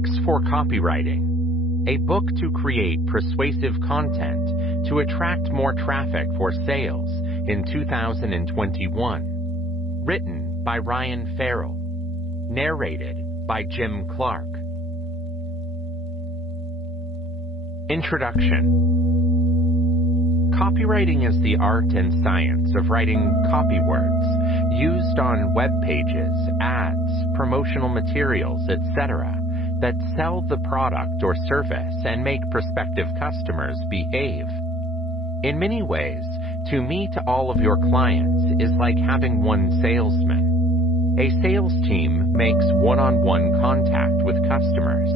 X for Copywriting, a book to create persuasive content to attract more traffic for sales in 2021. Written by Ryan Farrell. Narrated by Jim Clark. Introduction. Copywriting is the art and science of writing copy words used on web pages, ads, promotional materials, etc. that sell the product or service and make prospective customers behave. In many ways, to meet all of your clients is like having one salesman. A sales team makes one-on-one contact with customers.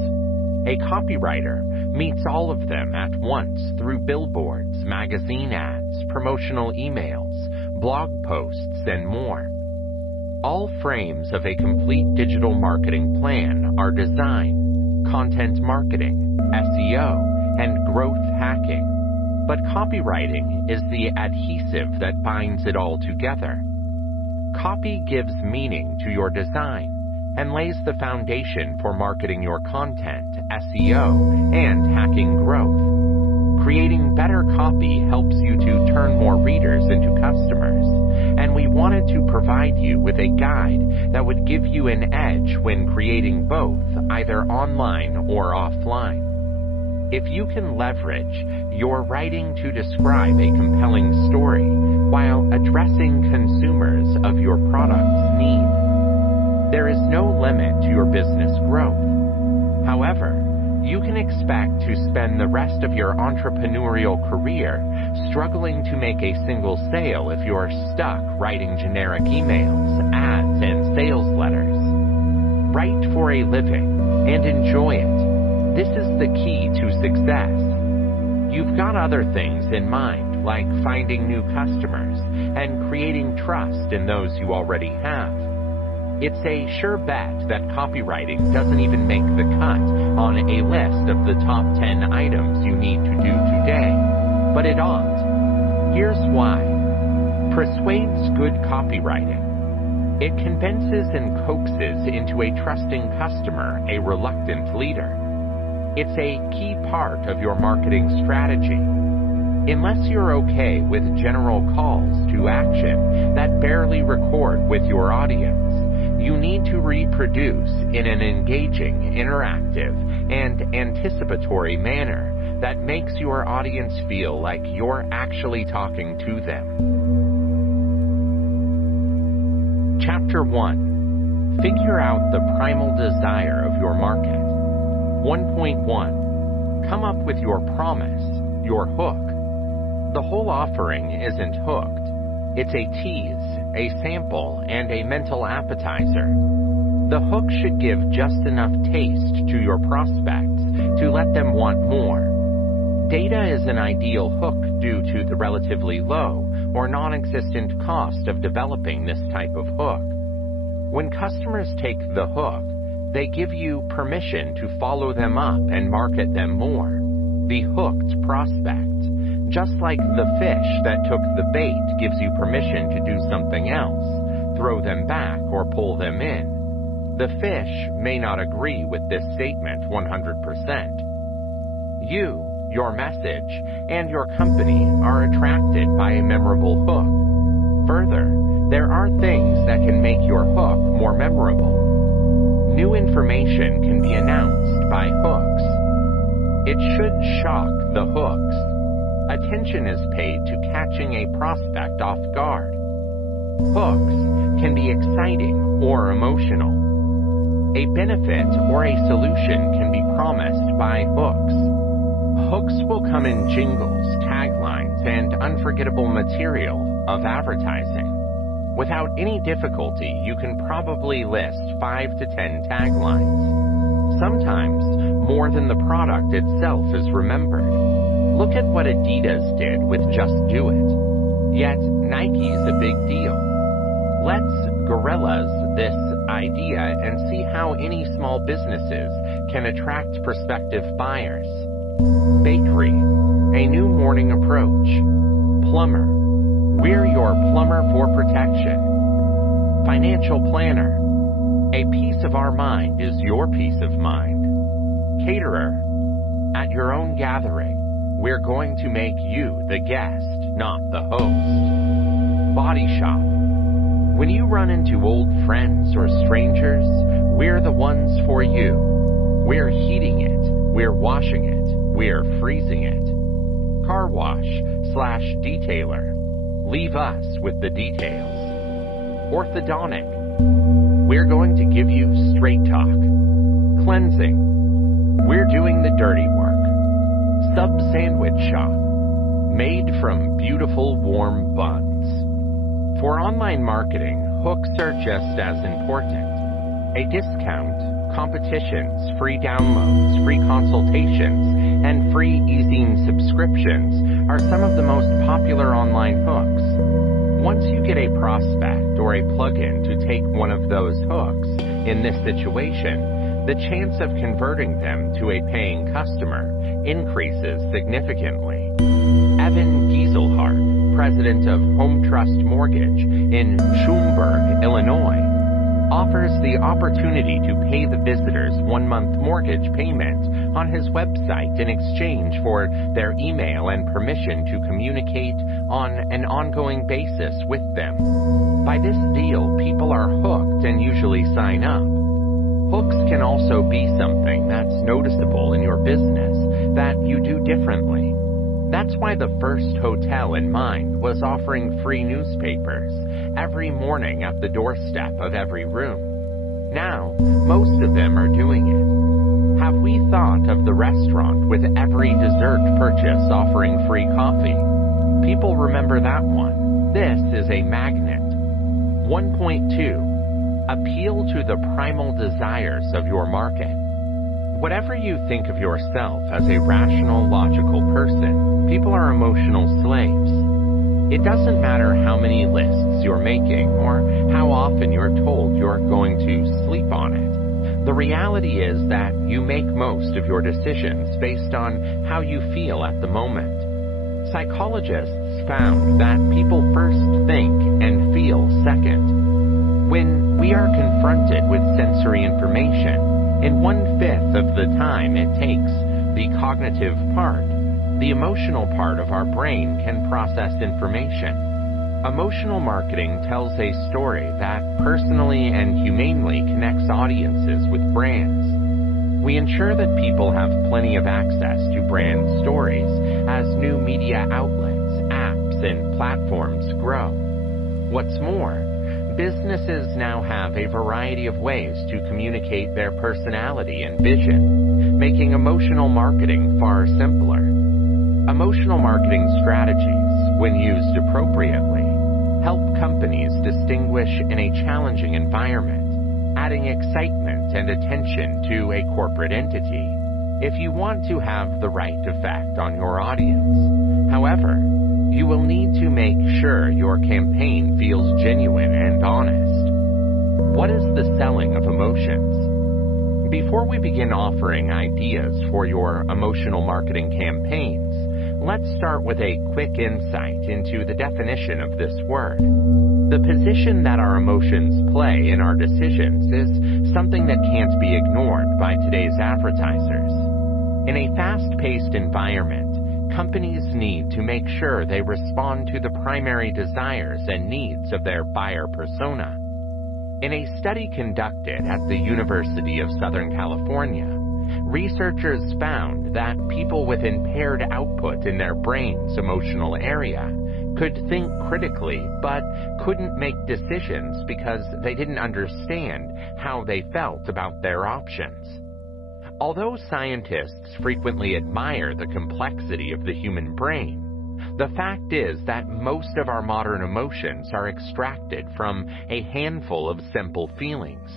A copywriter meets all of them at once through billboards, magazine ads, promotional emails, blog posts, and more. All frames of a complete digital marketing plan are design, content marketing, SEO, and growth hacking. But copywriting is the adhesive that binds it all together. Copy gives meaning to your design and lays the foundation for marketing your content, SEO, and hacking growth. Creating better copy helps you to turn more readers into customers, and we wanted to provide you with a guide that would give you an edge when creating both, either online or offline. If you can leverage your writing to describe a compelling story while addressing consumers of your product's need, there is no limit to your business growth. However, you can expect to spend the rest of your entrepreneurial career struggling to make a single sale if you're stuck writing generic emails, ads, and sales letters. Write for a living and enjoy it. This is the key to success. You've got other things in mind, like finding new customers and creating trust in those you already have. It's a sure bet that copywriting doesn't even make the cut on a list of the top 10 items you need to do today, but it ought. Here's why. Persuades good copywriting. It convinces and coaxes into a trusting customer a reluctant leader. It's a key part of your marketing strategy. Unless you're okay with general calls to action that barely record with your audience, you need to reproduce in an engaging, interactive, and anticipatory manner that makes your audience feel like you're actually talking to them. Chapter 1. Figure out the primal desire of your market. 1.1. Come up with your promise, your hook. The whole offering isn't hooked. It's a tease, a sample, and a mental appetizer. The hook should give just enough taste to your prospects to let them want more. Data is an ideal hook due to the relatively low or non-existent cost of developing this type of hook. When customers take the hook, they give you permission to follow them up and market them more. The hooked prospect. Just like the fish that took the bait gives you permission to do something else, throw them back or pull them in. The fish may not agree with this statement 100%. You, your message, and your company are attracted by a memorable hook. Further, there are things that can make your hook more memorable. New information can be announced by hooks. It should shock the hooks. Attention is paid to catching a prospect off guard. Hooks can be exciting or emotional. A benefit or a solution can be promised by hooks. Hooks will come in jingles, taglines, and unforgettable material of advertising. Without any difficulty, you can probably list 5 to 10 taglines. Sometimes more than the product itself is remembered. Look at what Adidas did with Just Do It. Yet Nike's a big deal. Let's guerrillas this idea and see how any small businesses can attract prospective buyers. Bakery, a new morning approach. Plumber, we're your plumber for protection. Financial planner, a peace of our mind is your peace of mind. Caterer. At your own gathering, we're going to make you the guest, not the host. Body shop. When you run into old friends or strangers, we're the ones for you. We're heating it, we're washing it, we're freezing it. Car wash/detailer. Leave us with the details. Orthodontic. We're going to give you straight talk. Cleansing. We're doing the dirty work. Sub-sandwich shop. Made from beautiful warm buns. For online marketing, hooks are just as important. A discount, competitions, free downloads, free consultations, and free e-zine subscriptions are some of the most popular online hooks. Once you get a prospect or a plugin to take one of those hooks, in this situation, the chance of converting them to a paying customer increases significantly. Evan Gieselhardt, president of Home Trust Mortgage in Schaumburg, Illinois, offers the opportunity to pay the visitor's 1-month mortgage payment on his website in exchange for their email and permission to communicate on an ongoing basis with them. By this deal, people are hooked and usually sign up. Hooks can also be something that's noticeable in your business that you do differently. That's why the first hotel in mind was offering free newspapers every morning at the doorstep of every room. Now, most of them are doing it. Have we thought of the restaurant with every dessert purchase offering free coffee? People remember that one. This is a magnet. 1.2. Appeal to the primal desires of your market. Whatever you think of yourself as a rational, logical person, people are emotional slaves. It doesn't matter how many lists you're making or how often you're told you're going to sleep on it. The reality is that you make most of your decisions based on how you feel at the moment. Psychologists found that people first think and feel second. When we are confronted with sensory information, in 1/5 of the time it takes the cognitive part, the emotional part of our brain can process information. Emotional marketing tells a story that personally and humanely connects audiences with brands. We ensure that people have plenty of access to brand stories as new media outlets, apps, and platforms grow. What's more, businesses now have a variety of ways to communicate their personality and vision, making emotional marketing far simpler. Emotional marketing strategies, when used appropriately, help companies distinguish in a challenging environment, adding excitement and attention to a corporate entity, if you want to have the right effect on your audience. However, you will need to make sure your campaign feels genuine and honest. What is the selling of emotions? Before we begin offering ideas for your emotional marketing campaigns, let's start with a quick insight into the definition of this word. The position that our emotions play in our decisions is something that can't be ignored by today's advertisers. In a fast-paced environment, companies need to make sure they respond to the primary desires and needs of their buyer persona. In a study conducted at the University of Southern California, researchers found that people with impaired output in their brain's emotional area could think critically but couldn't make decisions because they didn't understand how they felt about their options. Although scientists frequently admire the complexity of the human brain, the fact is that most of our modern emotions are extracted from a handful of simple feelings.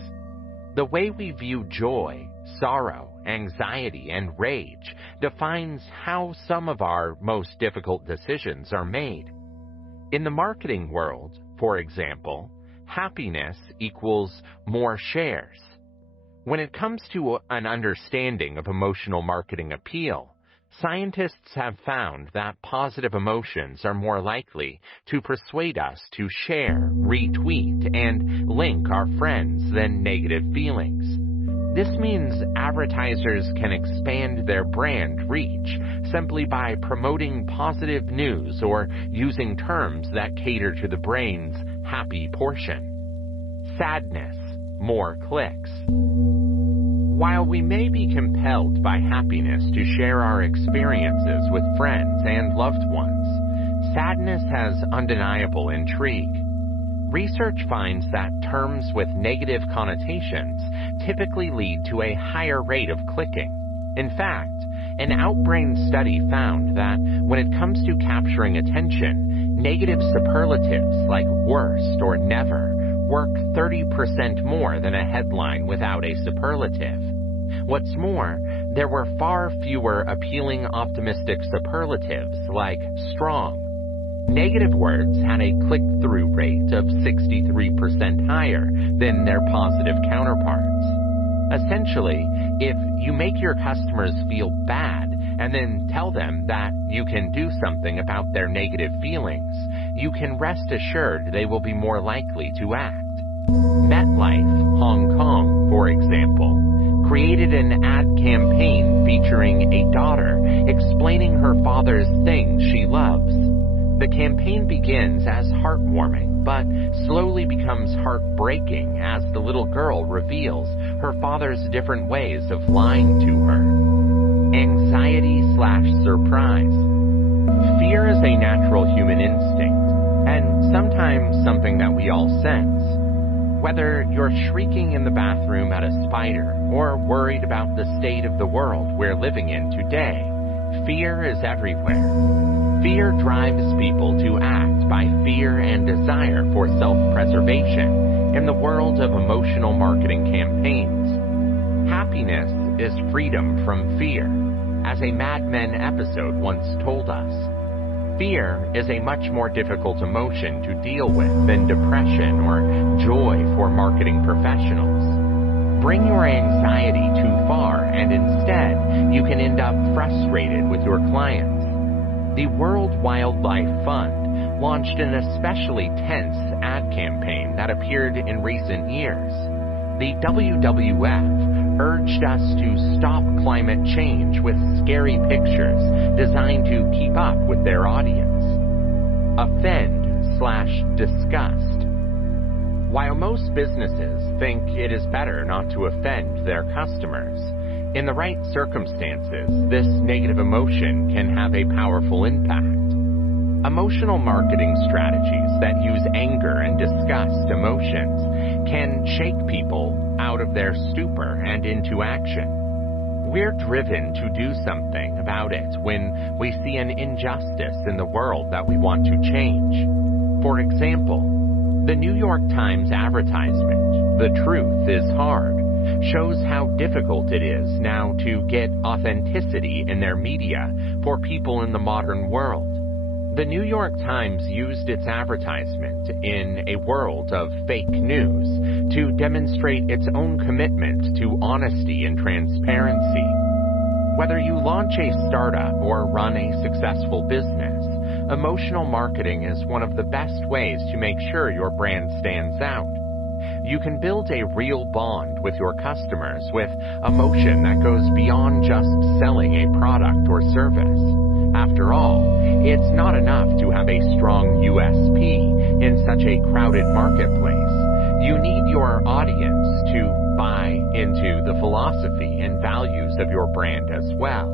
The way we view joy, sorrow, anxiety, and rage defines how some of our most difficult decisions are made. In the marketing world, for example, happiness equals more shares. When it comes to an understanding of emotional marketing appeal, scientists have found that positive emotions are more likely to persuade us to share, retweet, and link our friends than negative feelings. This means advertisers can expand their brand reach simply by promoting positive news or using terms that cater to the brain's happy portion. Sadness, more clicks. While we may be compelled by happiness to share our experiences with friends and loved ones, sadness has undeniable intrigue. Research finds that terms with negative connotations typically lead to a higher rate of clicking. In fact, an Outbrain study found that when it comes to capturing attention, negative superlatives like worst or never work 30% more than a headline without a superlative. What's more, there were far fewer appealing optimistic superlatives like strong. Negative words had a click-through rate of 63% higher than their positive counterparts. Essentially, if you make your customers feel bad and then tell them that you can do something about their negative feelings, you can rest assured they will be more likely to act. MetLife, Hong Kong, for example, created an ad campaign featuring a daughter explaining her father's things she loves. The campaign begins as heartwarming, but slowly becomes heartbreaking as the little girl reveals her father's different ways of lying to her. Anxiety/surprise. Fear is a natural human instinct, and sometimes something that we all sense. Whether you're shrieking in the bathroom at a spider or worried about the state of the world we're living in today, fear is everywhere. Fear drives people to act by fear and desire for self-preservation in the world of emotional marketing campaigns. Happiness is freedom from fear, as a Mad Men episode once told us. Fear is a much more difficult emotion to deal with than depression or joy for marketing professionals. Bring your anxiety too far, and instead, you can end up frustrated with your clients. The World Wildlife Fund launched an especially tense ad campaign that appeared in recent years. The WWF urged us to stop climate change with scary pictures designed to keep up with their audience. Offend/disgust. While most businesses think it is better not to offend their customers, in the right circumstances, this negative emotion can have a powerful impact. Emotional marketing strategies that use anger and disgust emotions can shake people out of their stupor and into action. We're driven to do something about it when we see an injustice in the world that we want to change. For example, the New York Times advertisement, "The Truth is Hard," shows how difficult it is now to get authenticity in their media for people in the modern world. The New York Times used its advertisement in a world of fake news to demonstrate its own commitment to honesty and transparency. Whether you launch a startup or run a successful business, emotional marketing is one of the best ways to make sure your brand stands out. You can build a real bond with your customers with emotion that goes beyond just selling a product or service. After all, it's not enough to have a strong USP in such a crowded marketplace. You need your audience to buy into the philosophy and values of your brand as well.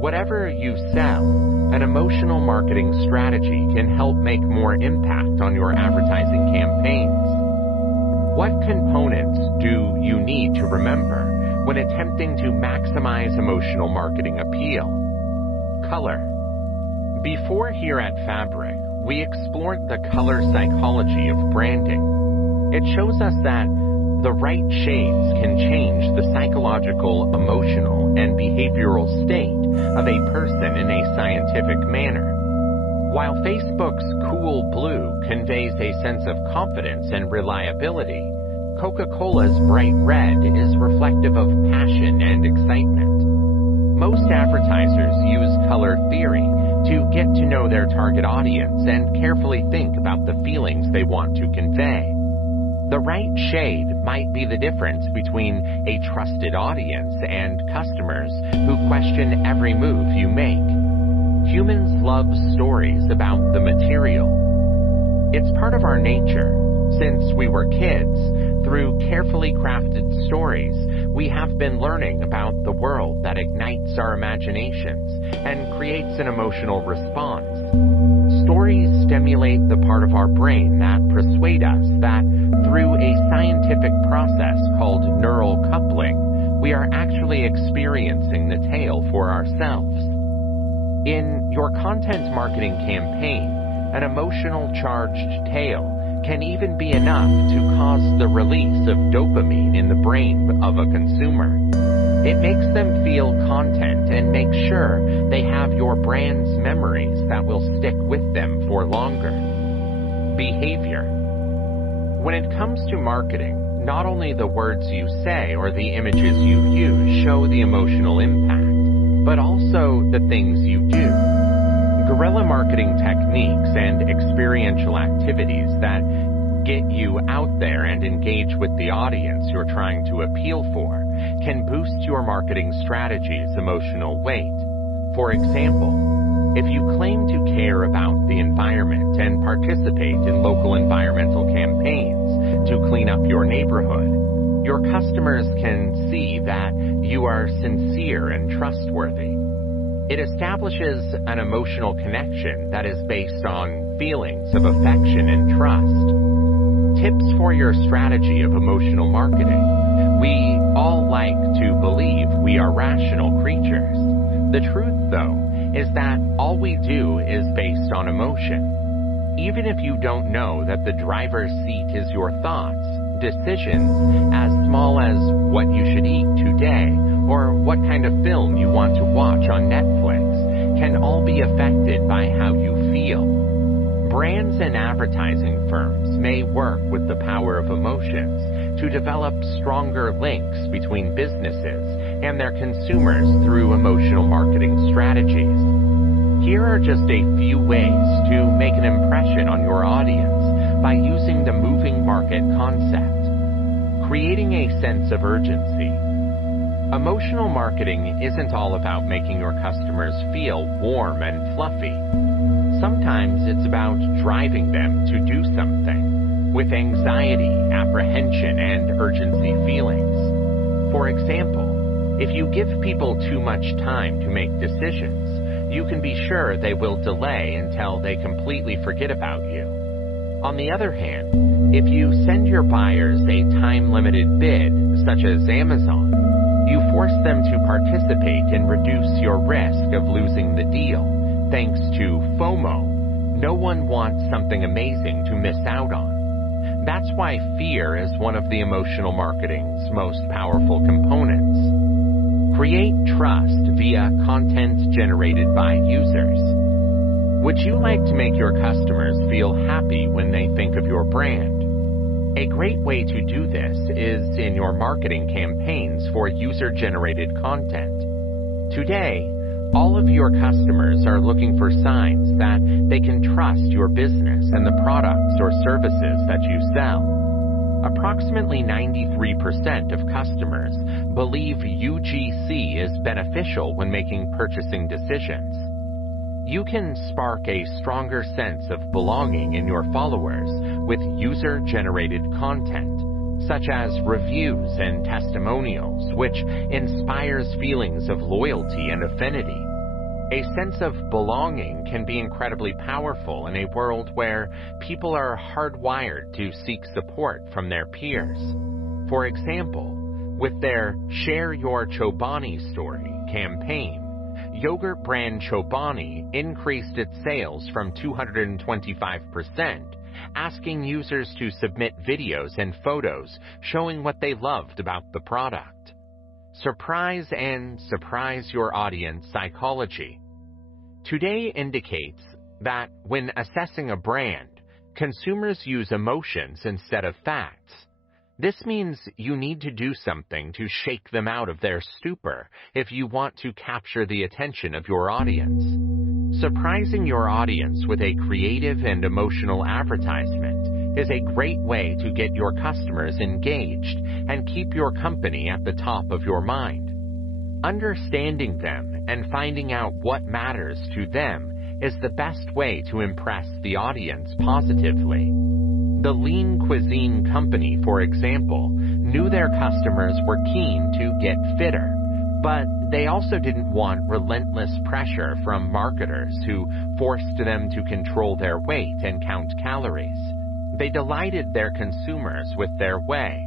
Whatever you sell, an emotional marketing strategy can help make more impact on your advertising campaigns. What components do you need to remember when attempting to maximize emotional marketing appeal? Color. Before here at Fabric, we explored the color psychology of branding. It shows us that the right shades can change the psychological, emotional, and behavioral state of a person in a scientific manner. While Facebook's cool blue conveys a sense of confidence and reliability, Coca-Cola's bright red is reflective of passion and excitement. Most advertisers use color theory to get to know their target audience and carefully think about the feelings they want to convey. The right shade might be the difference between a trusted audience and customers who question every move you make. Humans love stories about the material. It's part of our nature. Since we were kids, through carefully crafted stories, we have been learning about the world that ignites our imaginations and creates an emotional response. Stories stimulate the part of our brain that persuade us that through a scientific process called neural coupling, we are actually experiencing the tale for ourselves. In your content marketing campaign, an emotional charged tale can even be enough to cause the release of dopamine in the brain of a consumer. It makes them feel content and makes sure they have your brand's memories that will stick with them for longer. Behavior. When it comes to marketing, not only the words you say or the images you use show the emotional impact, but also the things you do. Guerrilla marketing techniques and experiential activities that get you out there and engage with the audience you're trying to appeal for can boost your marketing strategy's emotional weight. For example, if you claim to care about the environment and participate in local environmental campaigns to clean up your neighborhood, your customers can see that you are sincere and trustworthy. It establishes an emotional connection that is based on feelings of affection and trust. Tips for your strategy of emotional marketing. We all like to believe we are rational creatures. The truth, though, is that all we do is based on emotion. Even if you don't know that the driver's seat is your thoughts, decisions as small as what you should eat today or what kind of film you want to watch on Netflix can all be affected by how you feel. Brands and advertising firms may work with the power of emotions to develop stronger links between businesses and their consumers through emotional marketing strategies. Here are just a few ways to make an impression on your audience by using the moving market concept. Creating a sense of urgency. Emotional marketing isn't all about making your customers feel warm and fluffy. Sometimes it's about driving them to do something with anxiety, apprehension, and urgency feelings. For example, if you give people too much time to make decisions, you can be sure they will delay until they completely forget about you. On the other hand, if you send your buyers a time-limited bid, such as Amazon, you force them to participate and reduce your risk of losing the deal. Thanks to FOMO, no one wants something amazing to miss out on. That's why fear is one of the emotional marketing's most powerful components. Create trust via content generated by users. Would you like to make your customers feel happy when they think of your brand? A great way to do this is in your marketing campaigns for user-generated content. Today, all of your customers are looking for signs that they can trust your business and the products or services that you sell. Approximately 93% of customers believe UGC is beneficial when making purchasing decisions. You can spark a stronger sense of belonging in your followers with user-generated content, such as reviews and testimonials, which inspires feelings of loyalty and affinity. A sense of belonging can be incredibly powerful in a world where people are hardwired to seek support from their peers. For example, with their Share Your Chobani Story campaign, yogurt brand Chobani increased its sales from 225%, asking users to submit videos and photos showing what they loved about the product. Surprise and surprise your audience psychology. Today indicates that when assessing a brand, consumers use emotions instead of facts. This means you need to do something to shake them out of their stupor if you want to capture the attention of your audience. Surprising your audience with a creative and emotional advertisement is a great way to get your customers engaged and keep your company at the top of your mind. Understanding them and finding out what matters to them is the best way to impress the audience positively. The Lean Cuisine Company, for example, knew their customers were keen to get fitter, but they also didn't want relentless pressure from marketers who forced them to control their weight and count calories. They delighted their consumers with their way.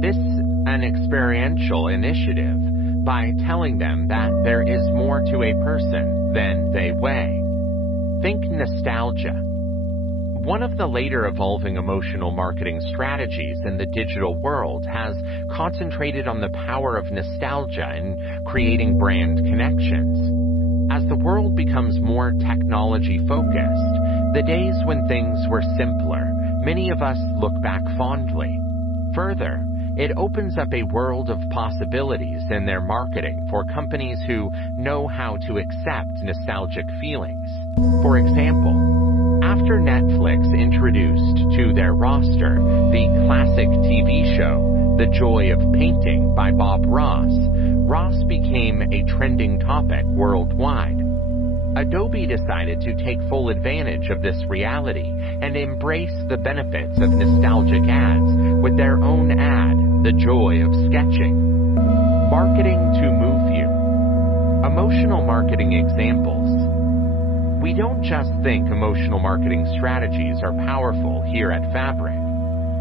This an experiential initiative by telling them that there is more to a person than they weigh. Think nostalgia. One of the later evolving emotional marketing strategies in the digital world has concentrated on the power of nostalgia in creating brand connections. As the world becomes more technology-focused, the days when things were simpler, many of us look back fondly. Further, it opens up a world of possibilities in their marketing for companies who know how to accept nostalgic feelings. For example, after Netflix introduced to their roster the classic TV show The Joy of Painting by Bob Ross, Ross became a trending topic worldwide. Adobe decided to take full advantage of this reality and embrace the benefits of nostalgic ads with their own ad, The Joy of Sketching. Marketing to move you. Emotional marketing examples. We don't just think emotional marketing strategies are powerful here at Fabric.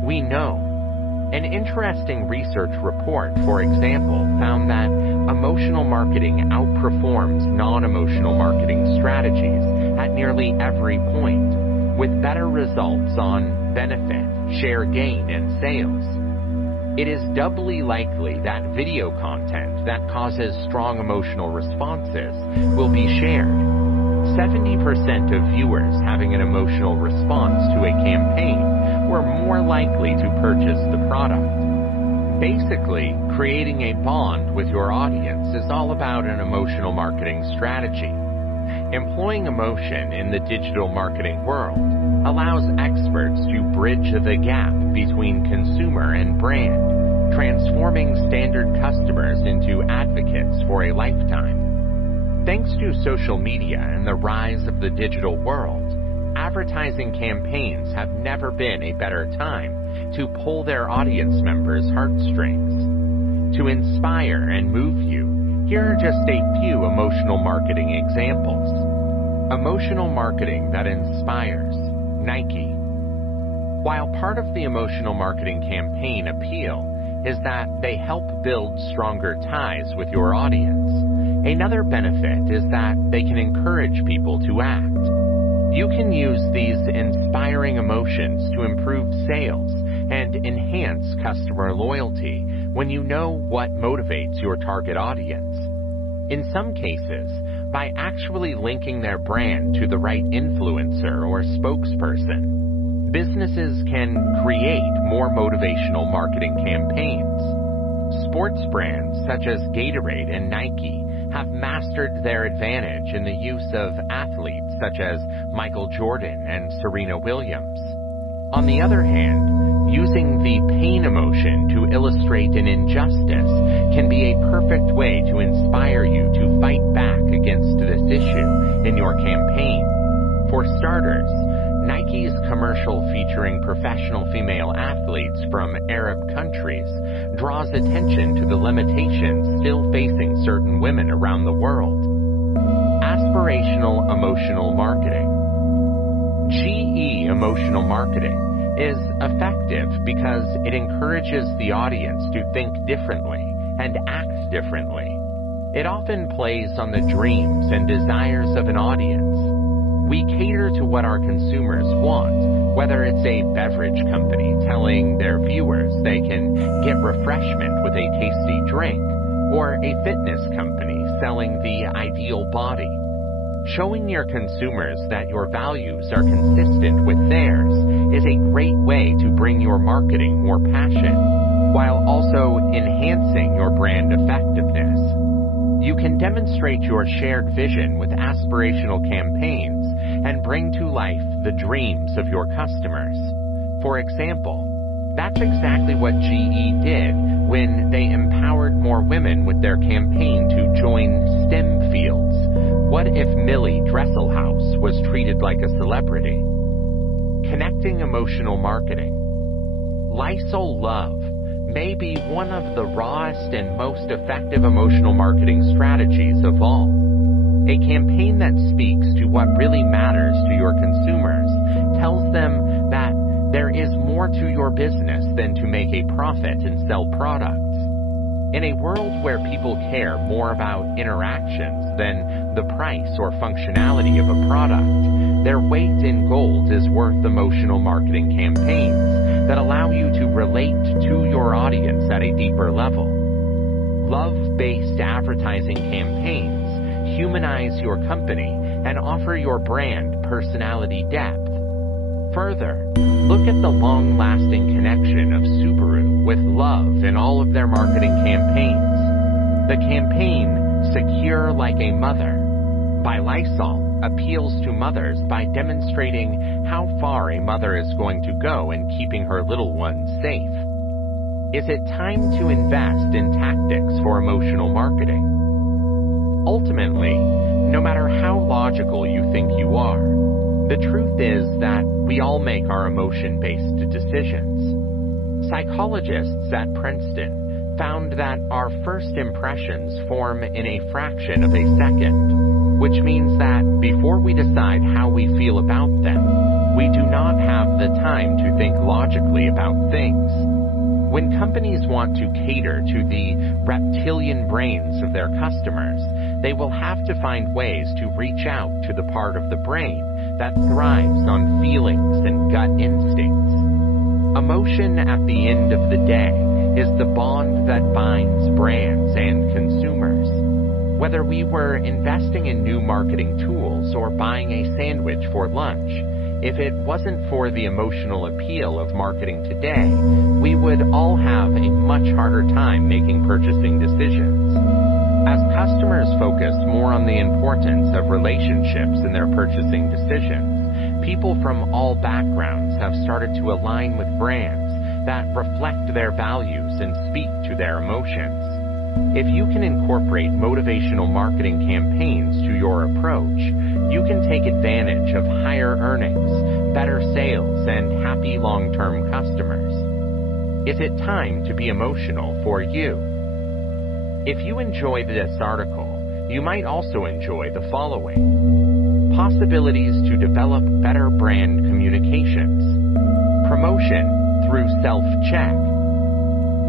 We know. An interesting research report, for example, found that emotional marketing outperforms non-emotional marketing strategies at nearly every point, with better results on benefit, share gain, and sales. It is doubly likely that video content that causes strong emotional responses will be shared. 70% of viewers having an emotional response to a campaign were more likely to purchase the product. Basically, creating a bond with your audience is all about an emotional marketing strategy. Employing emotion in the digital marketing world allows experts to bridge the gap between consumer and brand, transforming standard customers into advocates for a lifetime. Thanks to social media and the rise of the digital world, advertising campaigns have never been a better time to pull their audience members' heartstrings. To inspire and move you, here are just a few emotional marketing examples. Emotional marketing that inspires. Nike. While part of the emotional marketing campaign appeal is that they help build stronger ties with your audience, another benefit is that they can encourage people to act. You can use these inspiring emotions to improve sales and enhance customer loyalty when you know what motivates your target audience. In some cases, by actually linking their brand to the right influencer or spokesperson, businesses can create more motivational marketing campaigns. Sports brands such as Gatorade and Nike have mastered their advantage in the use of athletes such as Michael Jordan and Serena Williams. On the other hand, using the pain emotion to illustrate an injustice can be a perfect way to inspire you to fight back against this issue in your campaign. For starters, Nike's commercial featuring professional female athletes from Arab countries draws attention to the limitations still facing certain women around the world. Aspirational emotional marketing. GE emotional marketing is effective because it encourages the audience to think differently and act differently. It often plays on the dreams and desires of an audience. We cater to what our consumers want, whether it's a beverage company telling their viewers they can get refreshment with a tasty drink, or a fitness company selling the ideal body. Showing your consumers that your values are consistent with theirs is a great way to bring your marketing more passion, while also enhancing your brand effectiveness. You can demonstrate your shared vision with aspirational campaigns and bring to life the dreams of your customers. For example, that's exactly what GE did when they empowered more women with their campaign to join STEM fields. What if Millie Dresselhaus was treated like a celebrity? Connecting emotional marketing. Lysol Love may be one of the rawest and most effective emotional marketing strategies of all. A campaign that speaks to what really matters to your consumers, tells them that there is more to your business than to make a profit and sell products. In a world where people care more about interactions than the price or functionality of a product, their weight in gold is worth emotional marketing campaigns that allow you to relate to your audience at a deeper level. Love-based advertising campaigns humanize your company and offer your brand personality depth. Further, look at the long-lasting connection of Subaru with love in all of their marketing campaigns. The campaign, Secure Like a Mother, by Lysol, appeals to mothers by demonstrating how far a mother is going to go in keeping her little ones safe. Is it time to invest in tactics for emotional marketing? Ultimately, no matter how logical you think you are, the truth is that we all make our emotion-based decisions. Psychologists at Princeton found that our first impressions form in a fraction of a second, which means that before we decide how we feel about them, we do not have the time to think logically about things. When companies want to cater to the reptilian brains of their customers, they will have to find ways to reach out to the part of the brain that thrives on feelings and gut instincts. Emotion at the end of the day is the bond that binds brands and consumers. Whether we were investing in new marketing tools or buying a sandwich for lunch, if it wasn't for the emotional appeal of marketing today, we would all have a much harder time making purchasing decisions. As customers focus more on the importance of relationships in their purchasing decisions, people from all backgrounds have started to align with brands that reflect their values and speak to their emotions. If you can incorporate motivational marketing campaigns to your approach, you can take advantage of higher earnings, better sales, and happy long-term customers. Is it time to be emotional for you? If you enjoyed this article, you might also enjoy the following. Possibilities to develop better brand communications. Promotion through self-check.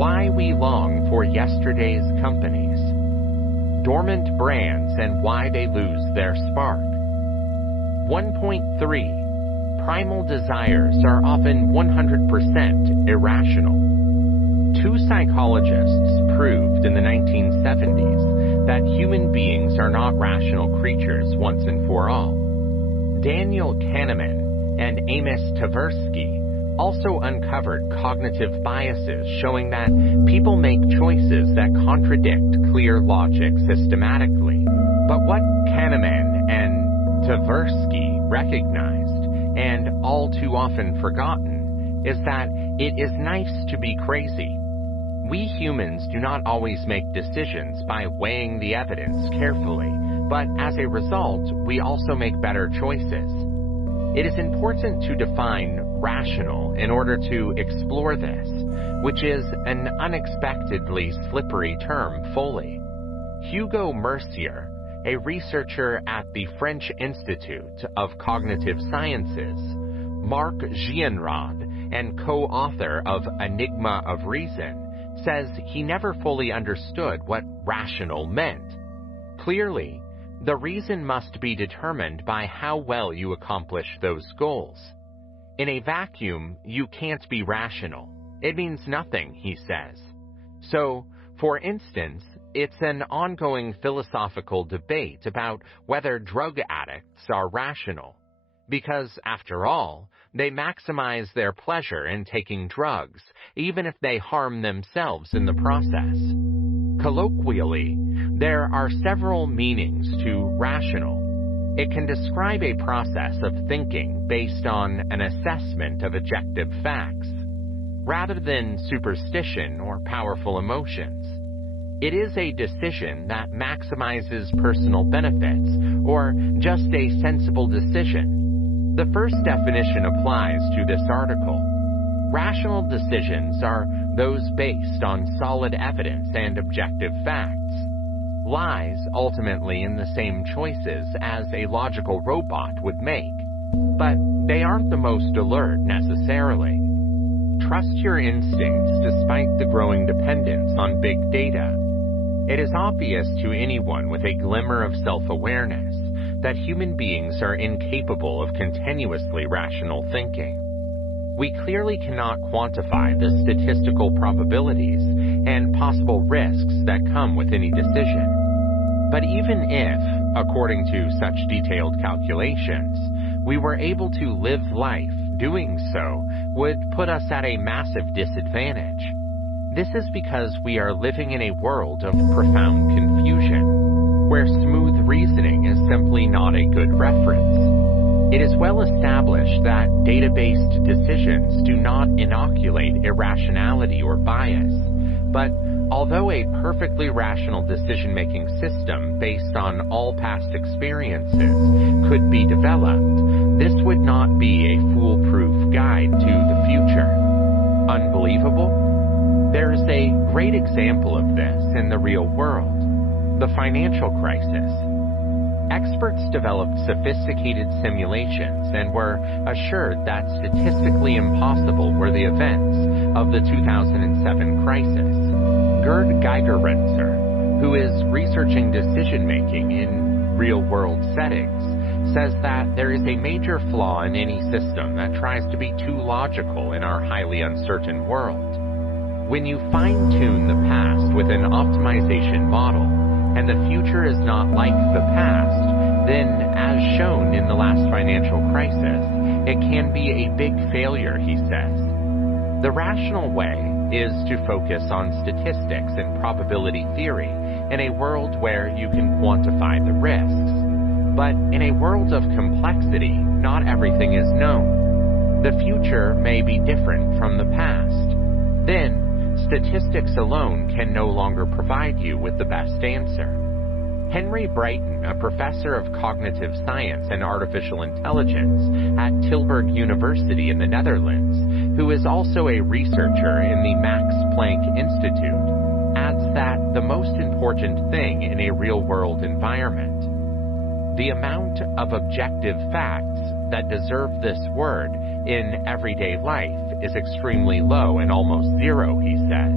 Why we long for yesterday's companies. Dormant brands and why they lose their spark. 1.3. Primal desires are often 100% irrational. Two psychologists proved in the 1970s that human beings are not rational creatures once and for all. Daniel Kahneman and Amos Tversky also uncovered cognitive biases showing that people make choices that contradict clear logic systematically. But what Kahneman and Tversky recognized, and all too often forgotten, is that it is nice to be crazy. We humans do not always make decisions by weighing the evidence carefully, but as a result, we also make better choices. It is important to define rational in order to explore this, which is an unexpectedly slippery term fully. Hugo Mercier, a researcher at the French Institute of Cognitive Sciences, Marc Gienrod, and co-author of Enigma of Reason, says he never fully understood what rational meant. Clearly, the reason must be determined by how well you accomplish those goals. In a vacuum, you can't be rational. It means nothing, he says. So, for instance, it's an ongoing philosophical debate about whether drug addicts are rational. Because, after all, they maximize their pleasure in taking drugs, even if they harm themselves in the process. Colloquially, there are several meanings to rational. It can describe a process of thinking based on an assessment of objective facts, rather than superstition or powerful emotions. It is a decision that maximizes personal benefits, or just a sensible decision. The first definition applies to this article. Rational decisions are those based on solid evidence and objective facts. Lies ultimately in the same choices as a logical robot would make, but they aren't the most alert necessarily. Trust your instincts despite the growing dependence on big data. It is obvious to anyone with a glimmer of self-awareness that human beings are incapable of continuously rational thinking. We clearly cannot quantify the statistical probabilities and possible risks that come with any decision. But even if, according to such detailed calculations, we were able to live life, doing so would put us at a massive disadvantage. This is because we are living in a world of profound confusion, where smooth reasoning is simply not a good reference. It is well established that data-based decisions do not inoculate irrationality or bias, but although a perfectly rational decision-making system based on all past experiences could be developed, this would not be a foolproof guide to the future. Unbelievable? There's a great example of this in the real world, the financial crisis. Experts developed sophisticated simulations and were assured that statistically impossible were the events of the 2007 crisis. Gerd Gigerenzer, who is researching decision-making in real-world settings, says that there is a major flaw in any system that tries to be too logical in our highly uncertain world. When you fine-tune the past with an optimization model, and the future is not like the past, then, as shown in the last financial crisis, it can be a big failure, he says. The rational way is to focus on statistics and probability theory in a world where you can quantify the risks. But in a world of complexity, not everything is known. The future may be different from the past. Then, statistics alone can no longer provide you with the best answer. Henry Brighton, a professor of cognitive science and artificial intelligence at Tilburg University in the Netherlands, who is also a researcher in the Max Planck Institute, adds that the most important thing in a real-world environment, the amount of objective facts that deserve this word in everyday life is extremely low and almost zero, he says.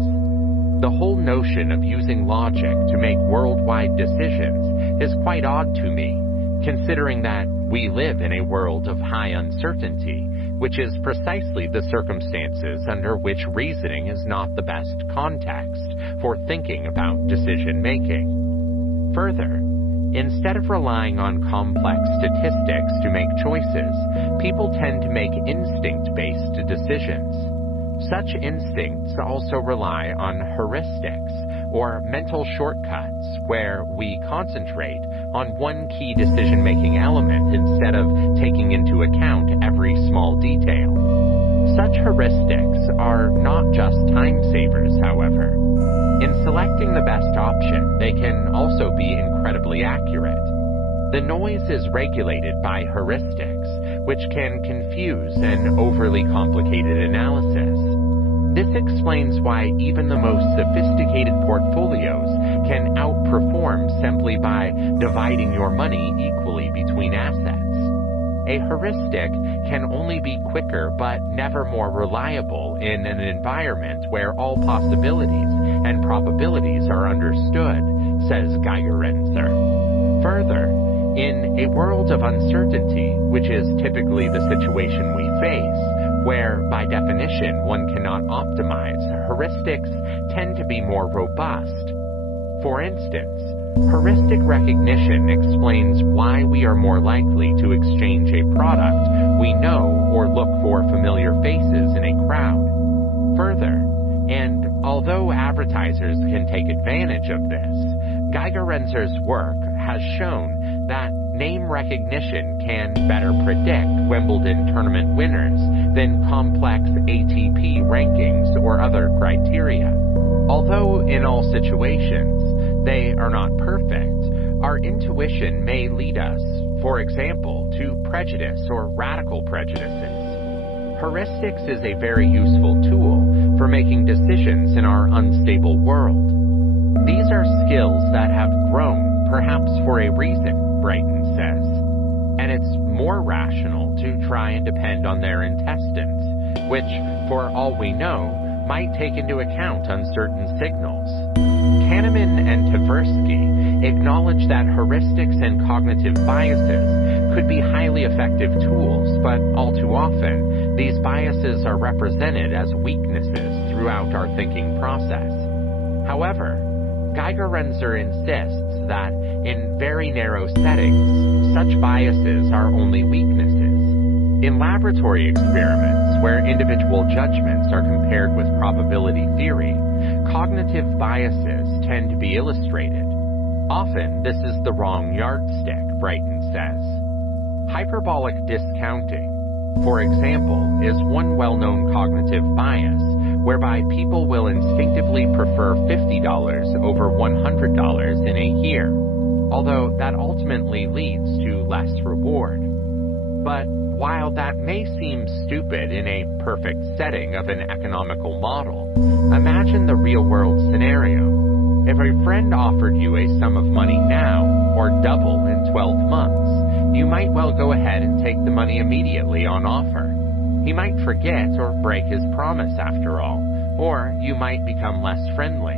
The whole notion of using logic to make worldwide decisions is quite odd to me, considering that we live in a world of high uncertainty, which is precisely the circumstances under which reasoning is not the best context for thinking about decision-making. Further, instead of relying on complex statistics to make choices, people tend to make instinct-based decisions. Such instincts also rely on heuristics, or mental shortcuts, where we concentrate on one key decision-making element instead of taking into account every small detail. Such heuristics are not just time savers, however. In selecting the best option, they can also be incredibly accurate. The noise is regulated by heuristics, which can confuse an overly complicated analysis. This explains why even the most sophisticated portfolios can outperform simply by dividing your money equally between assets. A heuristic can only be quicker but never more reliable in an environment where all possibilities and probabilities are understood, says Gigerenzer. Further, in a world of uncertainty, which is typically the situation we face, where, by definition, one cannot optimize, heuristics tend to be more robust. For instance, heuristic recognition explains why we are more likely to exchange a product we know or look for familiar faces in a crowd. Further, and although advertisers can take advantage of this, Gigerenzer's work has shown that name recognition can better predict Wimbledon tournament winners than complex ATP rankings or other criteria. Although in all situations they are not perfect, our intuition may lead us, for example, to prejudice or radical prejudices. Heuristics is a very useful tool for making decisions in our unstable world. These are skills that have grown, perhaps for a reason, Brighton says, and it's more rational to try and depend on their intestines, which, for all we know, might take into account uncertain signals. Kahneman and Tversky acknowledge that heuristics and cognitive biases could be highly effective tools, but all too often, these biases are represented as weaknesses throughout our thinking process. However, Geiger-Renzer insists that in very narrow settings, such biases are only weaknesses. In laboratory experiments, where individual judgments are compared with probability theory, cognitive biases tend to be illustrated. Often, this is the wrong yardstick, Brighton says. Hyperbolic discounting, for example, is one well-known cognitive bias, whereby people will instinctively prefer $50 over $100 in a year, although that ultimately leads to less reward. But while that may seem stupid in a perfect setting of an economical model, imagine the real-world scenario. If a friend offered you a sum of money now, or double in 12 months, you might well go ahead and take the money immediately on offer. He might forget or break his promise after all, or you might become less friendly.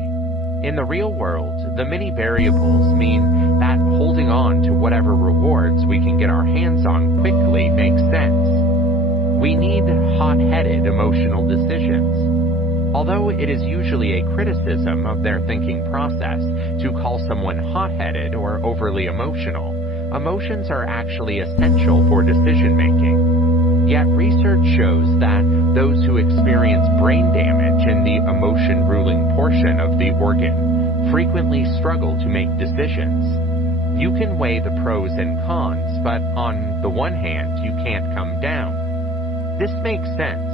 In the real world, the many variables mean that holding on to whatever rewards we can get our hands on quickly makes sense. We need hot-headed emotional decisions. Although it is usually a criticism of their thinking process to call someone hot-headed or overly emotional, emotions are actually essential for decision-making. Yet research shows that those who experience brain damage in the emotion-ruling portion of the organ frequently struggle to make decisions. You can weigh the pros and cons, but on the one hand, you can't come down. This makes sense,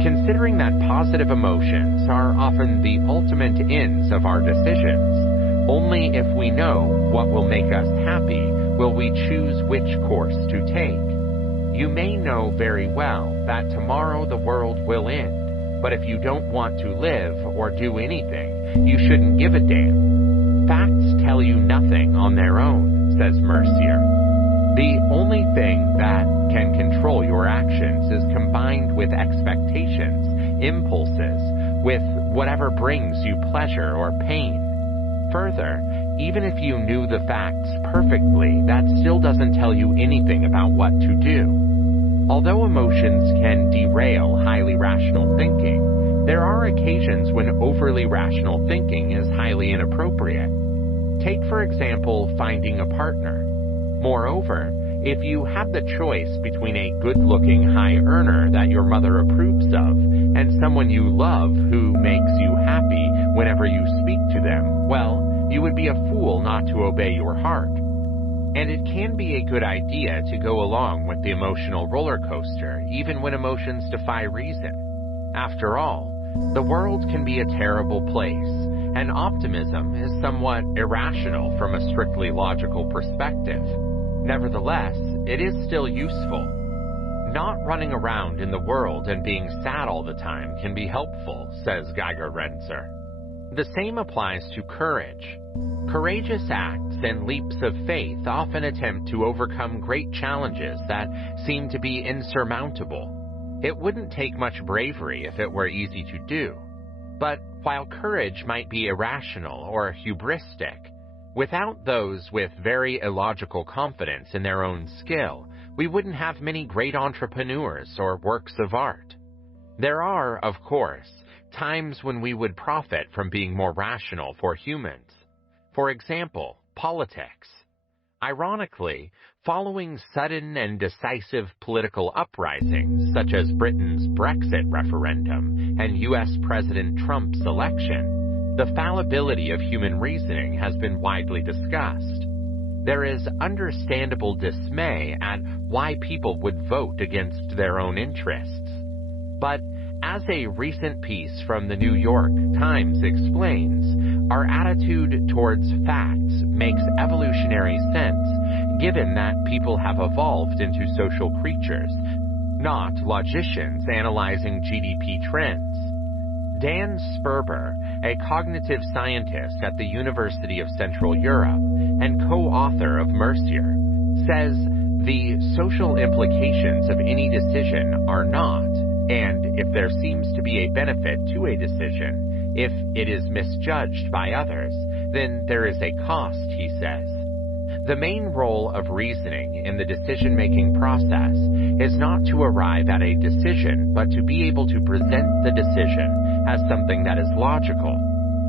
considering that positive emotions are often the ultimate ends of our decisions. Only if we know what will make us happy will we choose which course to take. You may know very well that tomorrow the world will end, but if you don't want to live or do anything, you shouldn't give a damn. Facts tell you nothing on their own, says Mercier. The only thing that can control your actions is combined with expectations, impulses, with whatever brings you pleasure or pain. Further, even if you knew the facts perfectly, that still doesn't tell you anything about what to do. Although emotions can derail highly rational thinking, there are occasions when overly rational thinking is highly inappropriate. Take, for example, finding a partner. Moreover, if you have the choice between a good-looking high earner that your mother approves of and someone you love who makes you happy whenever you speak to them, well, you would be a fool not to obey your heart. And it can be a good idea to go along with the emotional roller coaster, even when emotions defy reason. After all, the world can be a terrible place, and optimism is somewhat irrational from a strictly logical perspective. Nevertheless, it is still useful. Not running around in the world and being sad all the time can be helpful, says Geiger-Renzer. The same applies to courage. Courageous acts and leaps of faith often attempt to overcome great challenges that seem to be insurmountable. It wouldn't take much bravery if it were easy to do. But while courage might be irrational or hubristic, without those with very illogical confidence in their own skill, we wouldn't have many great entrepreneurs or works of art. There are, of course, times when we would profit from being more rational for humans. For example, politics. Ironically, following sudden and decisive political uprisings, such as Britain's Brexit referendum and U.S. President Trump's election, the fallibility of human reasoning has been widely discussed. There is understandable dismay at why people would vote against their own interests. But as a recent piece from the New York Times explains, our attitude towards facts makes evolutionary sense given that people have evolved into social creatures, not logicians analyzing GDP trends. Dan Sperber, a cognitive scientist at the University of Central Europe and co-author of Mercier, says the social implications of any decision are not, and if there seems to be a benefit to a decision, if it is misjudged by others, then there is a cost, he says. The main role of reasoning in the decision-making process is not to arrive at a decision, but to be able to present the decision as something that is logical.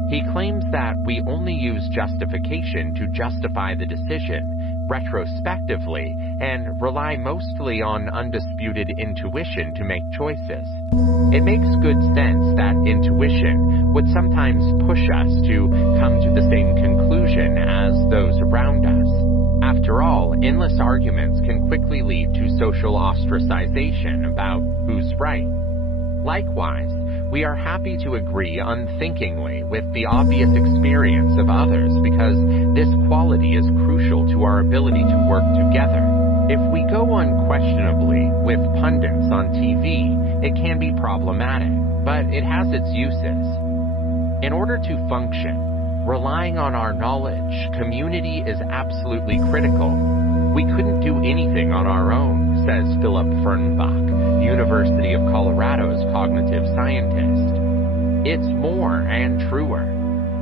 He claims that we only use justification to justify the decision retrospectively and rely mostly on undisputed intuition to make choices. It makes good sense that intuition would sometimes push us to come to the same conclusion as those around us. After all, endless arguments can quickly lead to social ostracization about who's right. Likewise, we are happy to agree unthinkingly with the obvious experience of others because this quality is crucial to our ability to work together. If we go unquestionably with pundits on TV, it can be problematic, but it has its uses. In order to function, relying on our knowledge, community is absolutely critical. We couldn't do anything on our own, says Philip Fernbach, University of Colorado's cognitive scientist. It's more and truer.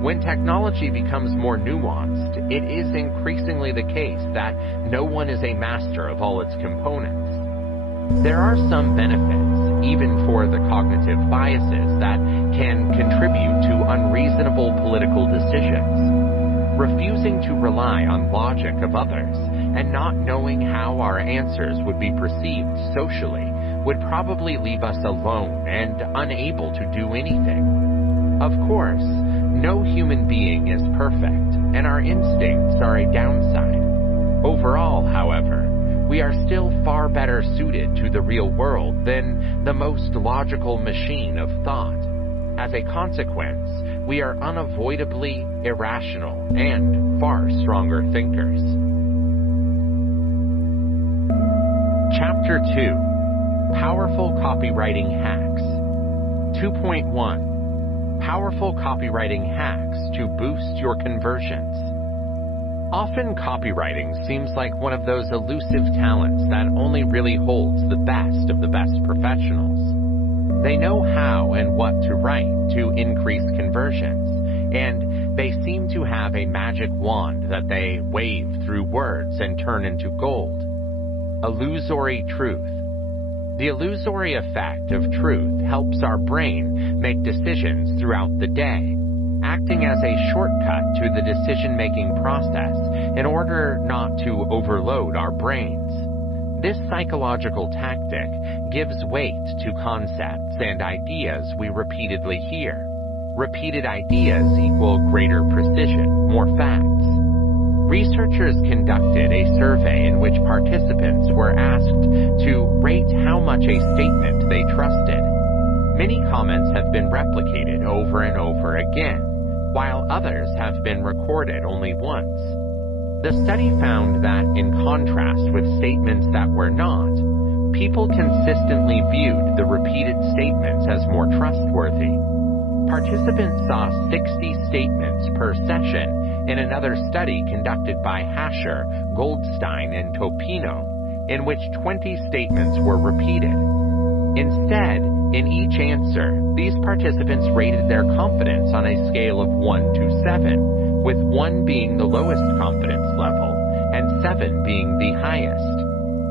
When technology becomes more nuanced, it is increasingly the case that no one is a master of all its components. There are some benefits, even for the cognitive biases, that can contribute to unreasonable political decisions. Refusing to rely on logic of others and not knowing how our answers would be perceived socially would probably leave us alone and unable to do anything. Of course, no human being is perfect, and our instincts are a downside. Overall, however, we are still far better suited to the real world than the most logical machine of thought. As a consequence, we are unavoidably irrational and far stronger thinkers. Chapter 2. Powerful Copywriting Hacks. 2.1. Powerful Copywriting Hacks to Boost Your Conversions. Often copywriting seems like one of those elusive talents that only really holds the best of the best professionals. They know how and what to write to increase conversions, and they seem to have a magic wand that they wave through words and turn into gold. Illusory truth. The illusory effect of truth helps our brain make decisions throughout the day, acting as a shortcut to the decision-making process in order not to overload our brains. This psychological tactic gives weight to concepts and ideas we repeatedly hear. Repeated ideas equal greater precision, more facts. Researchers conducted a survey in which participants were asked to rate how much a statement they trusted. Many comments have been replicated over and over again, while others have been recorded only once. The study found that, in contrast with statements that were not, people consistently viewed the repeated statements as more trustworthy. Participants saw 60 statements per session in another study conducted by Hasher, Goldstein, and Topino, in which 20 statements were repeated. Instead, in each answer, these participants rated their confidence on a scale of 1 to 7, with 1 being the lowest confidence level and 7 being the highest.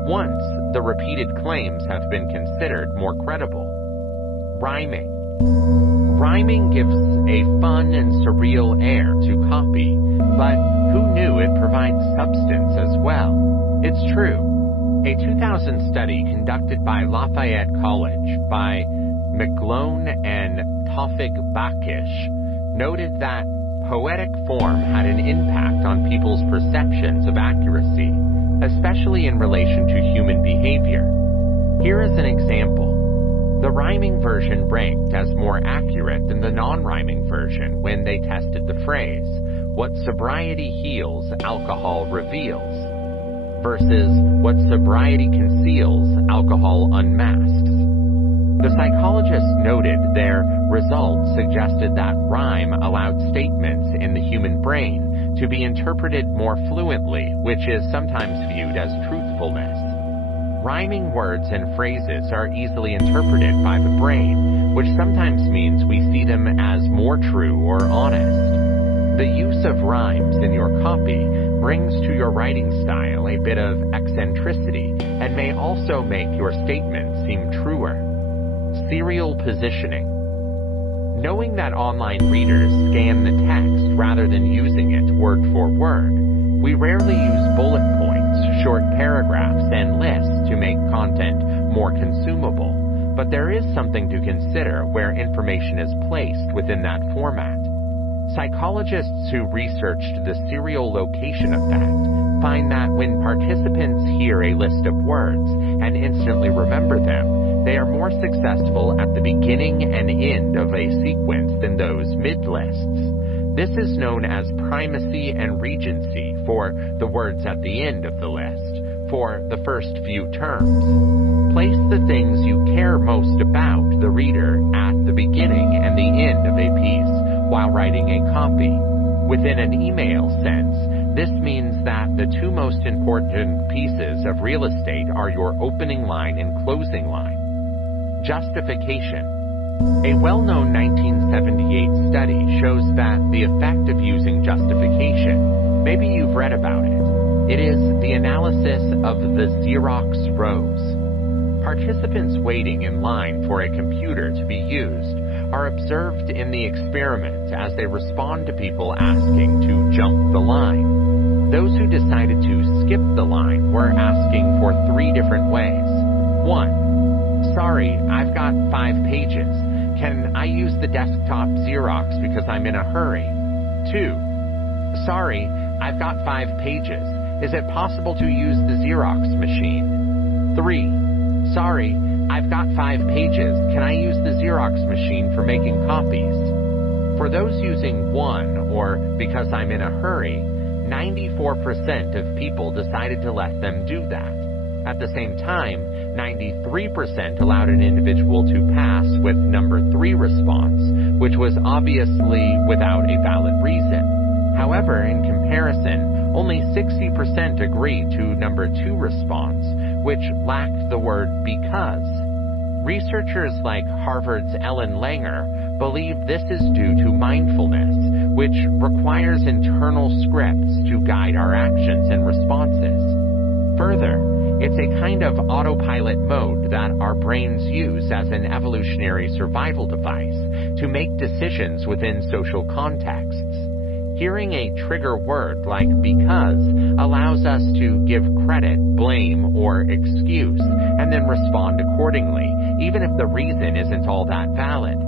Once, the repeated claims have been considered more credible. Rhyming. Rhyming gives a fun and surreal air to copy, but who knew it provides substance as well? It's true. A 2000 study conducted by Lafayette College by McGlone and Tawfik Bakish noted that poetic form had an impact on people's perceptions of accuracy, especially in relation to human behavior. Here is an example. The rhyming version ranked as more accurate than the non-rhyming version when they tested the phrase, "What sobriety heals, alcohol reveals," versus "What sobriety conceals, alcohol unmasks." The psychologists noted their results suggested that rhyme allowed statements in the human brain to be interpreted more fluently, which is sometimes viewed as truthfulness. Rhyming words and phrases are easily interpreted by the brain, which sometimes means we see them as more true or honest. The use of rhymes in your copy brings to your writing style a bit of eccentricity and may also make your statement seem truer. Serial positioning. Knowing that online readers scan the text rather than using it word for word, we rarely use bullet points, short paragraphs, and lists to make content more consumable, but there is something to consider where information is placed within that format. Psychologists who researched the serial location effect find that when participants hear a list of words and instantly remember them, they are more successful at the beginning and end of a sequence than those mid-lists. This is known as primacy and regency for the words at the end of the list, for the first few terms. Place the things you care most about the reader at the beginning and the end of a piece while writing a copy. Within an email sense, this means that the two most important pieces of real estate are your opening line and closing line. Justification. A well-known 1978 study shows that the effect of using justification, maybe you've read about it, it is the analysis of the Xerox rows. Participants waiting in line for a computer to be used are observed in the experiment as they respond to people asking to jump the line. Those who decided to skip the line were asking for 3 different ways. 1. Sorry, I've got 5 pages. Can I use the desktop Xerox because I'm in a hurry? 2. Sorry, I've got 5 pages. Is it possible to use the Xerox machine? 3. Sorry, I've got 5 pages. Can I use the Xerox machine for making copies? For those using 1 or because I'm in a hurry, 94% of people decided to let them do that. At the same time, 93% allowed an individual to pass with number 3 response, which was obviously without a valid reason. However, in comparison, only 60% agreed to number 2 response, which lacked the word because. Researchers like Harvard's Ellen Langer believe this is due to mindfulness, which requires internal scripts to guide our actions and responses. Further, it's a kind of autopilot mode that our brains use as an evolutionary survival device to make decisions within social contexts. Hearing a trigger word like because allows us to give credit, blame, or excuse, and then respond accordingly, even if the reason isn't all that valid.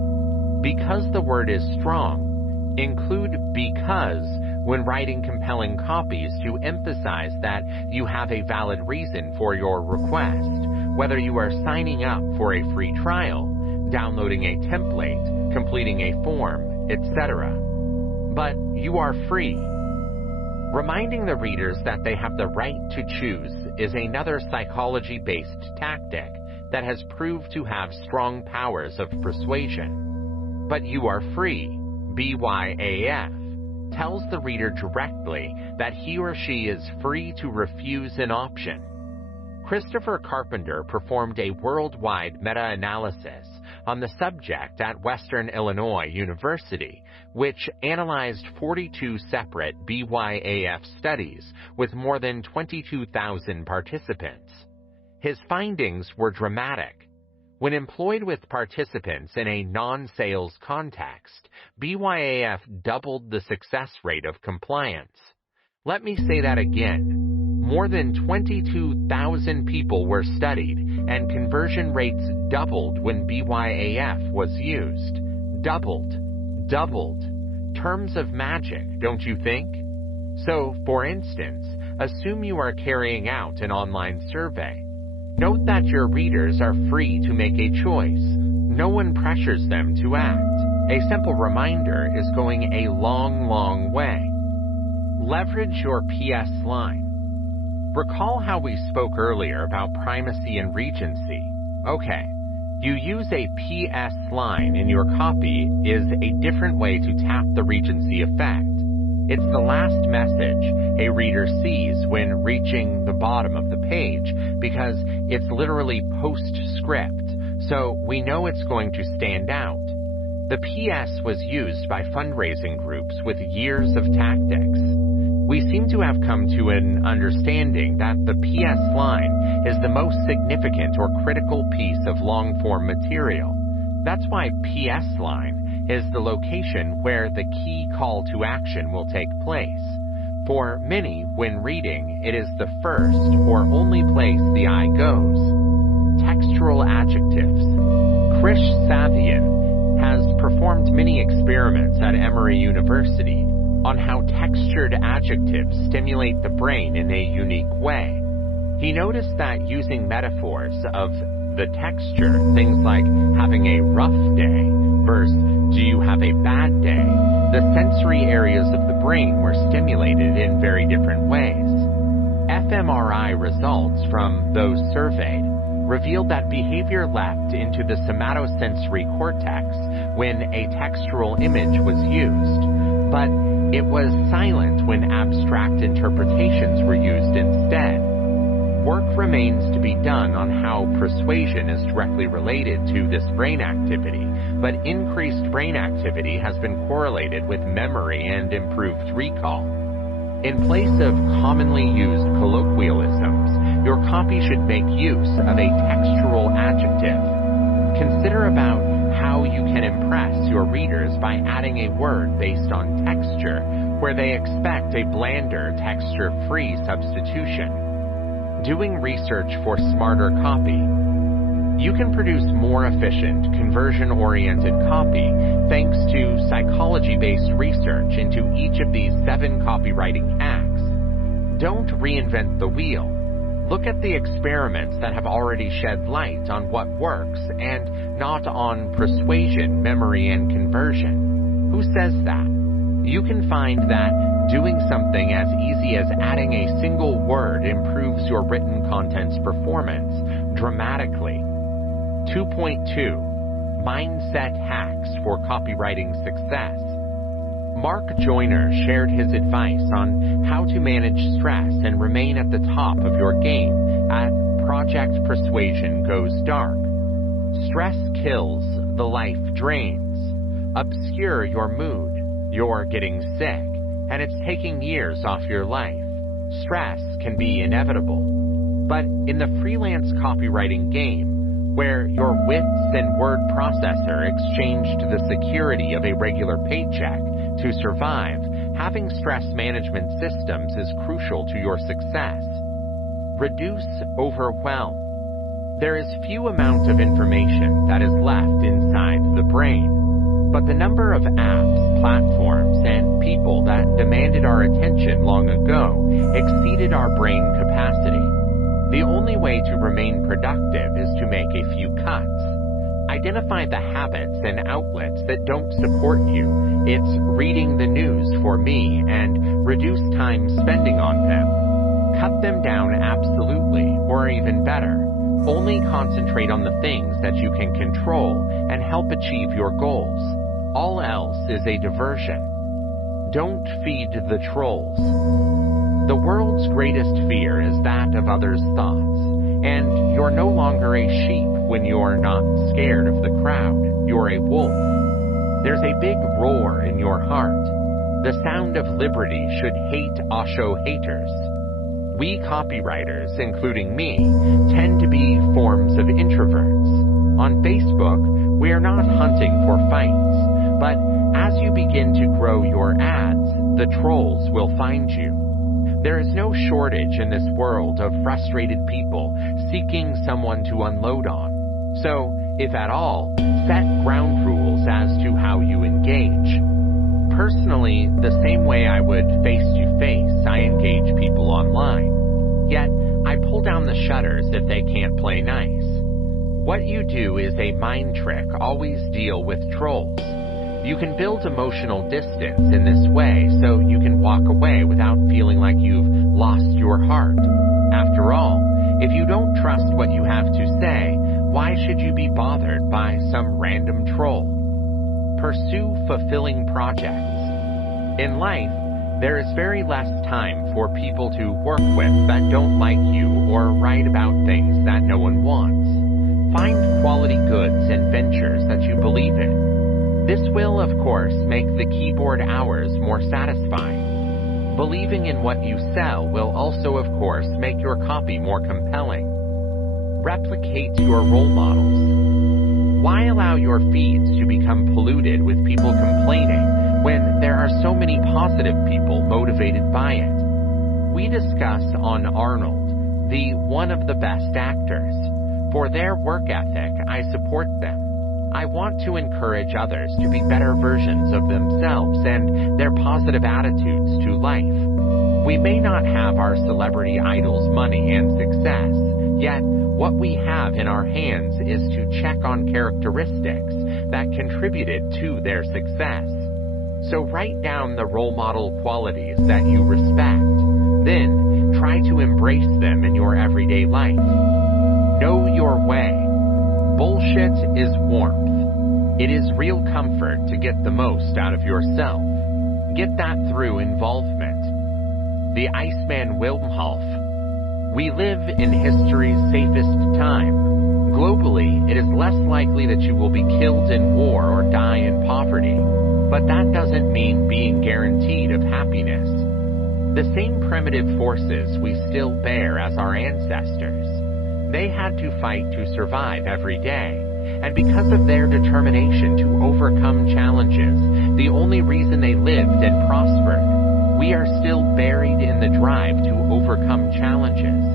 Because the word is strong, include because when writing compelling copies to emphasize that you have a valid reason for your request, whether you are signing up for a free trial, downloading a template, completing a form, etc. But you are free. Reminding the readers that they have the right to choose is another psychology-based tactic that has proved to have strong powers of persuasion. But you are free, BYAF, tells the reader directly that he or she is free to refuse an option. Christopher Carpenter performed a worldwide meta-analysis on the subject at Western Illinois University, which analyzed 42 separate BYAF studies with more than 22,000 participants. His findings were dramatic. When employed with participants in a non-sales context, BYAF doubled the success rate of compliance. Let me say that again. More than 22,000 people were studied, and conversion rates doubled when BYAF was used. Doubled. Terms of magic, don't you think? So, for instance, assume you are carrying out an online survey. Note that your readers are free to make a choice. No one pressures them to act. A simple reminder is going a long, long way. Leverage your PS line. Recall how we spoke earlier about primacy and regency. Okay, you use a PS line in your copy is a different way to tap the regency effect. It's the last message a reader sees when reaching the bottom of the page because it's literally postscript, so we know it's going to stand out. The PS was used by fundraising groups with years of tactics. We seem to have come to an understanding that the PS line is the most significant or critical piece of long-form material. That's why PS line is the location where the key call to action will take place. For many, when reading, it is the first or only place the eye goes. Textural adjectives. Krish Savian has performed many experiments at Emory University on how textured adjectives stimulate the brain in a unique way. He noticed that using metaphors of the texture, things like having a rough day versus do you have a bad day, the sensory areas of the brain were stimulated in very different ways. fMRI results from those surveyed revealed that behavior leapt into the somatosensory cortex when a textural image was used, but it was silent when abstract interpretations were used instead. Work remains to be done on how persuasion is directly related to this brain activity, but increased brain activity has been correlated with memory and improved recall. In place of commonly used colloquialisms, your copy should make use of a textural adjective. Consider about how you can impress your readers by adding a word based on texture, where they expect a blander, texture-free substitution. Doing research for smarter copy. You can produce more efficient, conversion-oriented copy thanks to psychology-based research into each of these 7 copywriting hacks. Don't reinvent the wheel. Look at the experiments that have already shed light on what works and not on persuasion, memory, and conversion. Who says that? You can find that doing something as easy as adding a single word improves your written content's performance dramatically. 2.2 Mindset Hacks for Copywriting Success. Mark Joyner shared his advice on how to manage stress and remain at the top of your game at Project Persuasion Goes Dark. Stress kills, the life drains. Obscure your mood. You're getting sick, and it's taking years off your life. Stress can be inevitable. But in the freelance copywriting game, where your wits and word processor exchange to the security of a regular paycheck to survive, having stress management systems is crucial to your success. Reduce overwhelm. There is few amount of information that is left inside the brain. But the number of apps, platforms, and people that demanded our attention long ago exceeded our brain capacity. The only way to remain productive is to make a few cuts. Identify the habits and outlets that don't support you. It's reading the news for me and reduce time spending on them. Cut them down absolutely, or even better. Only concentrate on the things that you can control and help achieve your goals. All else is a diversion. Don't feed the trolls. The world's greatest fear is that of others' thoughts, and you're no longer a sheep when you're not scared of the crowd. You're a wolf. There's a big roar in your heart. The sound of liberty should hate Osho haters. We copywriters, including me, tend to be forms of introverts. On Facebook, we are not hunting for fights. But as you begin to grow your ads, the trolls will find you. There is no shortage in this world of frustrated people seeking someone to unload on. So, if at all, set ground rules as to how you engage. Personally, the same way I would face-to-face, I engage people online. Yet, I pull down the shutters if they can't play nice. What you do is a mind trick. Always deal with trolls. You can build emotional distance in this way so you can walk away without feeling like you've lost your heart. After all, if you don't trust what you have to say, why should you be bothered by some random troll? Pursue fulfilling projects. In life, there is very less time for people to work with that don't like you or write about things that no one wants. Find quality goods and ventures that you believe in. This will, of course, make the keyboard hours more satisfying. Believing in what you sell will also, of course, make your copy more compelling. Replicate your role models. Why allow your feeds to become polluted with people complaining when there are so many positive people motivated by it? We discuss on Arnold, the one of the best actors. For their work ethic, I support them. I want to encourage others to be better versions of themselves and their positive attitudes to life. We may not have our celebrity idols' money and success, yet what we have in our hands is to check on characteristics that contributed to their success. So write down the role model qualities that you respect. Then try to embrace them in your everyday life. Know your way. Bullshit is warmth. It is real comfort to get the most out of yourself. Get that through involvement. The Iceman Wilmhoff. We live in history's safest time. Globally, it is less likely that you will be killed in war or die in poverty. But that doesn't mean being guaranteed of happiness. The same primitive forces we still bear as our ancestors. They had to fight to survive every day, and because of their determination to overcome challenges, the only reason they lived and prospered, we are still buried in the drive to overcome challenges.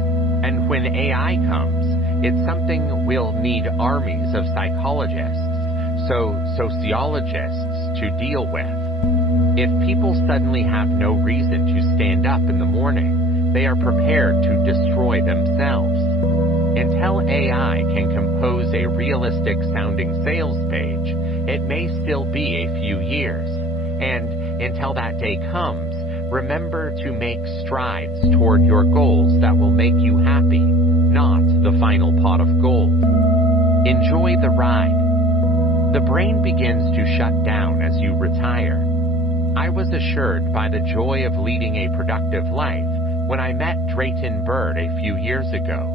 And when AI comes, it's something we'll need armies of psychologists, so sociologists, to deal with. If people suddenly have no reason to stand up in the morning, they are prepared to destroy themselves. Until AI can compose a realistic-sounding sales page, it may still be a few years. And until that day comes, remember to make strides toward your goals that will make you happy, not the final pot of gold. Enjoy the ride. The brain begins to shut down as you retire. I was assured by the joy of leading a productive life when I met Drayton Bird a few years ago.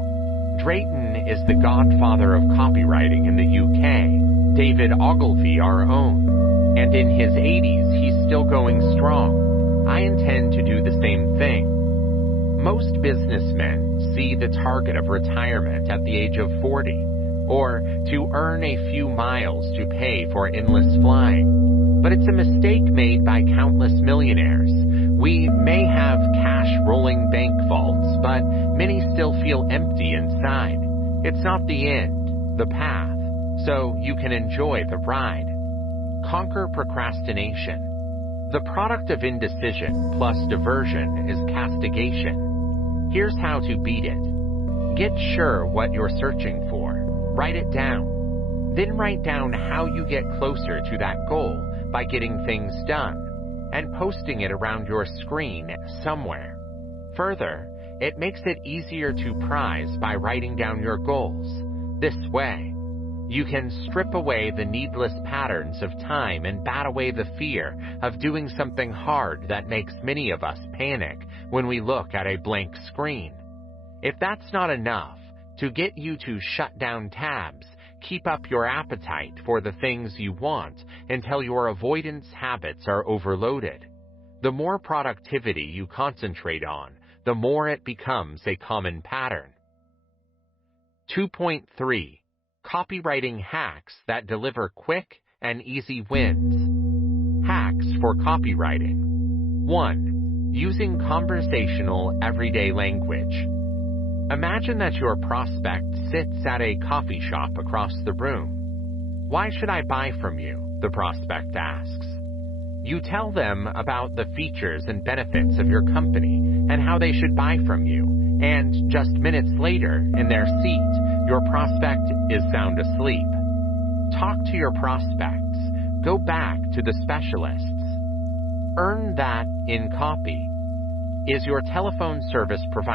Drayton is the godfather of copywriting in the UK, David Ogilvy our own, and in his 80s he's still going strong. I intend to do the same thing. Most businessmen see the target of retirement at the age of 40, or to earn a few miles to pay for endless flying. But it's a mistake made by countless millionaires. We may have cash-rolling bank vaults, but many still feel empty inside. It's not the end, the path, so you can enjoy the ride. Conquer procrastination. The product of indecision plus diversion is castigation. Here's how to beat it. Get sure what you're searching for. Write it down. Then write down how you get closer to that goal by getting things done and posting it around your screen somewhere. Further, it makes it easier to prize by writing down your goals. This way, you can strip away the needless patterns of time and bat away the fear of doing something hard that makes many of us panic when we look at a blank screen. If that's not enough to get you to shut down tabs, keep up your appetite for the things you want until your avoidance habits are overloaded. The more productivity you concentrate on, the more it becomes a common pattern. 2.3. Copywriting hacks that deliver quick and easy wins. Hacks for copywriting. 1. Using conversational, everyday language. Imagine that your prospect sits at a coffee shop across the room. "Why should I buy from you?" the prospect asks. You tell them about the features and benefits of your company and how they should buy from you, and just minutes later, in their seat, your prospect is sound asleep. Talk to your prospects. Go back to the specialists. Earn that in copy. Is your telephone service provider